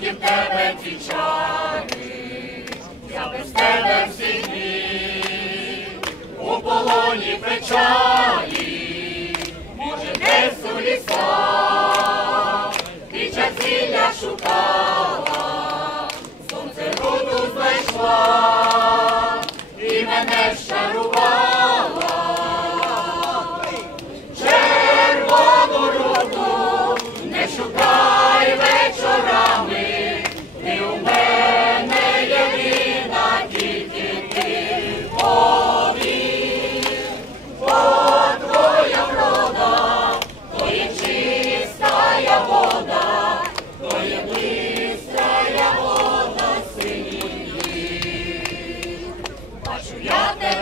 тільки в тебе ці чари, я без тебе всі дні, у полоні печалі, може, десь у лісах.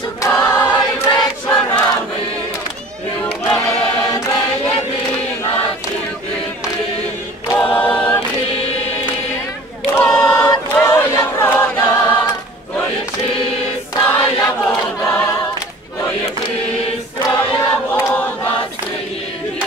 шукай вечорами, і тільки ти. Повір, бо твоя врода, то чистая вода, то є чистая вода, сині.